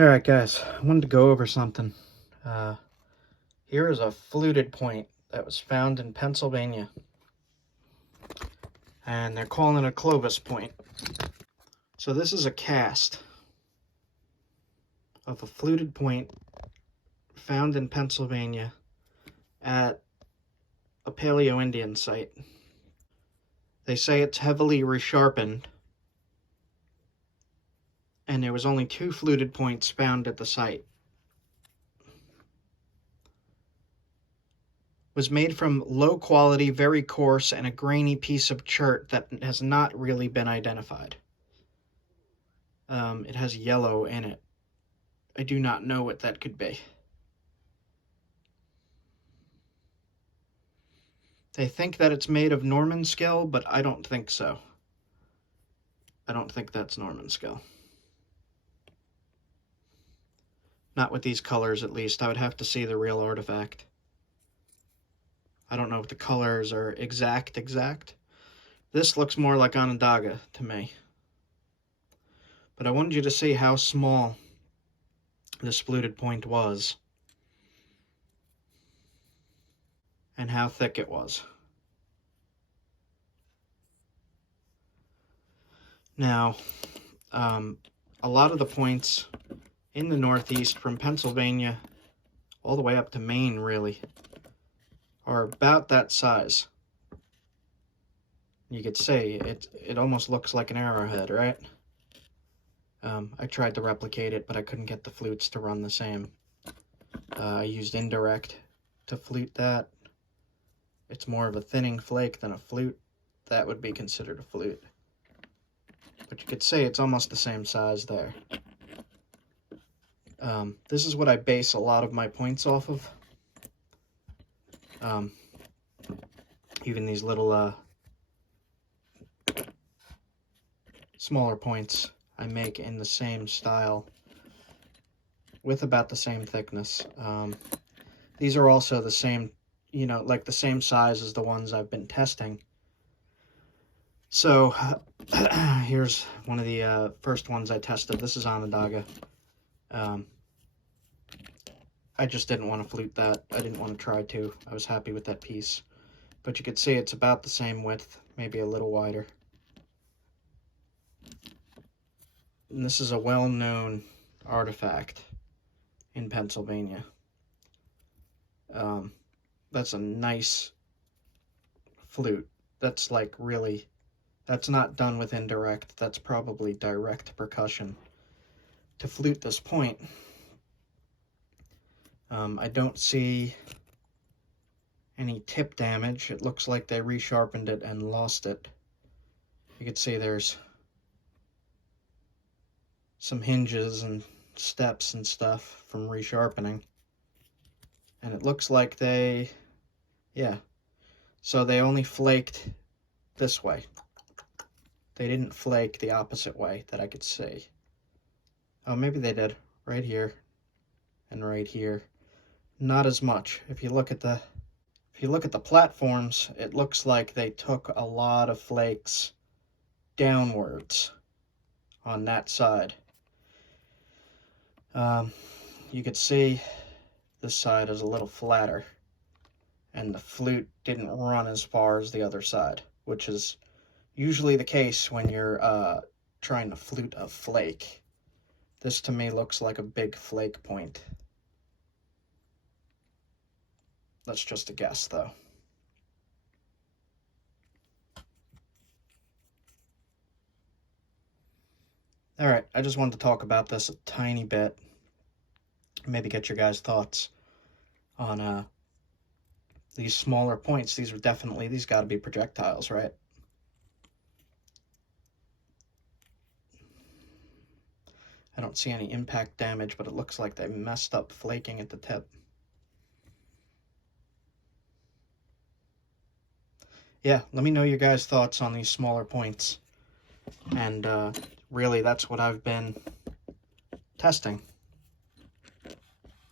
Alright guys, I wanted to go over something. Here is a fluted point that was found in Pennsylvania. And they're calling it a Clovis point. So this is a cast of a fluted point found in Pennsylvania at a Paleo-Indian site. They say it's heavily resharpened, and there was only 2 fluted points found at the site. Was made from low quality, very coarse, and a grainy piece of chert that has not really been identified. It has yellow in it. I do not know what that could be. They think that it's made of Norman skill, but I don't think so. I don't think that's Norman skill. Not with these colors, at least. I would have to see the real artifact. I don't know if the colors are exact. This looks more like Onondaga to me. But I wanted you to see how small this fluted point was. And how thick it was. Now, a lot of the points in the Northeast, from Pennsylvania all the way up to Maine, really, are about that size. You could say it almost looks like an arrowhead, right? I tried to replicate it, but I couldn't get the flutes to run the same. I used indirect to flute that. It's more of a thinning flake than a flute. That would be considered a flute. But you could say it's almost the same size there. This is what I base a lot of my points off of. Even these little smaller points I make in the same style with about the same thickness. These are also the same, you know, like the same size as the ones I've been testing. So here's one of the first ones I tested. This is Onondaga. I just didn't want to flute that. I didn't want to try to. I was happy with that piece. But you could see it's about the same width, maybe a little wider. And this is a well-known artifact in Pennsylvania. That's a nice flute. That's like really, that's not done with indirect. That's probably direct percussion to flute this point. I don't see any tip damage. It looks like they resharpened it and lost it. You can see there's some hinges and steps and stuff from resharpening. And it looks like they, yeah. So they only flaked this way. They didn't flake the opposite way that I could see. Oh, maybe they did. Right here and right here. Not as much. If you look at the platforms, it looks like they took a lot of flakes downwards on that side. You could see this side is a little flatter, and the flute didn't run as far as the other side, which is usually the case when you're trying to flute a flake. This to me looks like a big flake point. That's just a guess, though. Alright, I just wanted to talk about this a tiny bit. Maybe get your guys' thoughts on these smaller points. These got to be projectiles, right? I don't see any impact damage, but it looks like they messed up flaking at the tip. Yeah, let me know your guys' thoughts on these smaller points. And really, that's what I've been testing.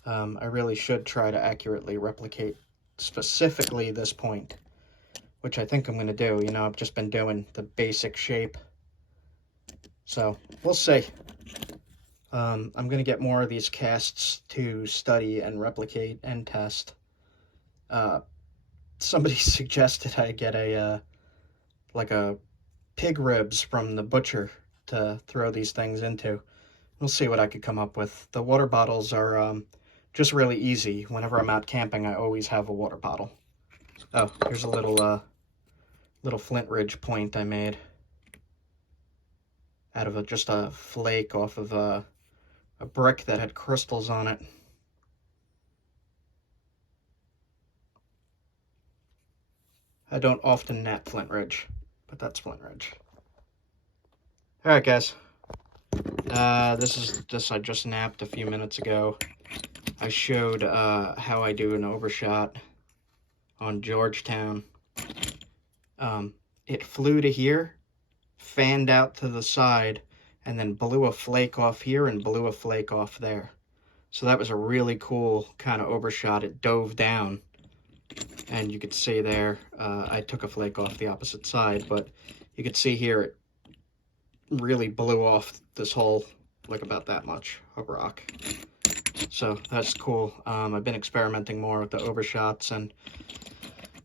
I really should try to accurately replicate specifically this point, which I think I'm going to do. You know, I've just been doing the basic shape. So, we'll see. I'm going to get more of these casts to study and replicate and test. Somebody suggested I get like a pig ribs from the butcher to throw these things into. We'll see what I could come up with. The water bottles are just really easy. Whenever I'm out camping, I always have a water bottle. Oh, here's a little flint ridge point I made out of just a flake off of a brick that had crystals on it. I don't often nap Flint Ridge, but that's Flint Ridge. Alright guys, this I just napped a few minutes ago. I showed how I do an overshot on Georgetown. It flew to here, fanned out to the side, and then blew a flake off here and blew a flake off there. So that was a really cool kind of overshot. It dove down, and you could see there, I took a flake off the opposite side, but you could see here it really blew off this hole, like about that much of rock. So that's cool. I've been experimenting more with the overshots, and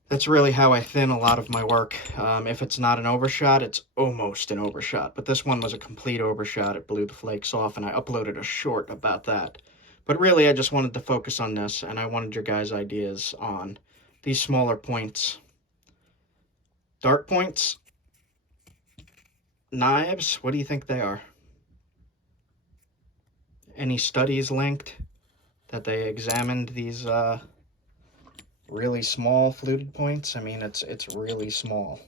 that's really how I thin a lot of my work. If it's not an overshot, it's almost an overshot. But this one was a complete overshot. It blew the flakes off, and I uploaded a short about that. But really, I just wanted to focus on this, and I wanted your guys' ideas on these smaller points. Dart points? Knives? What do you think they are? Any studies linked that they examined these really small fluted points? I mean, it's really small.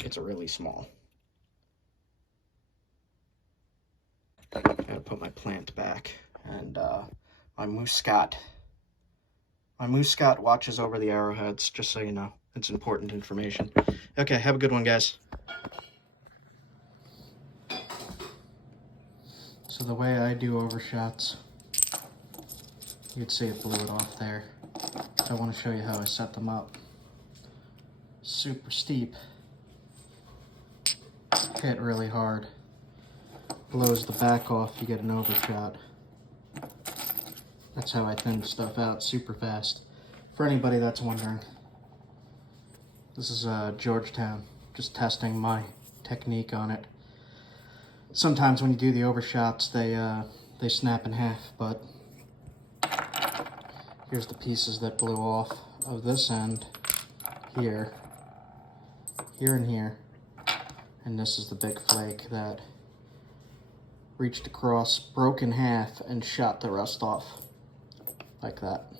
It's really small. Gotta put my plant back. And my Muscat. My Muscat watches over the arrowheads, just so you know. It's important information. Okay, have a good one, guys. So the way I do overshots, you'd see it blew it off there. I want to show you how I set them up. Super steep. Hit really hard. Blows the back off, you get an overshot. That's how I thin stuff out super fast. For anybody that's wondering. This is Georgetown. Just testing my technique on it. Sometimes when you do the overshots, they snap in half, but here's the pieces that blew off of this end, here, and here. And this is the big flake that reached across, broke in half, and shot the rust off, like that.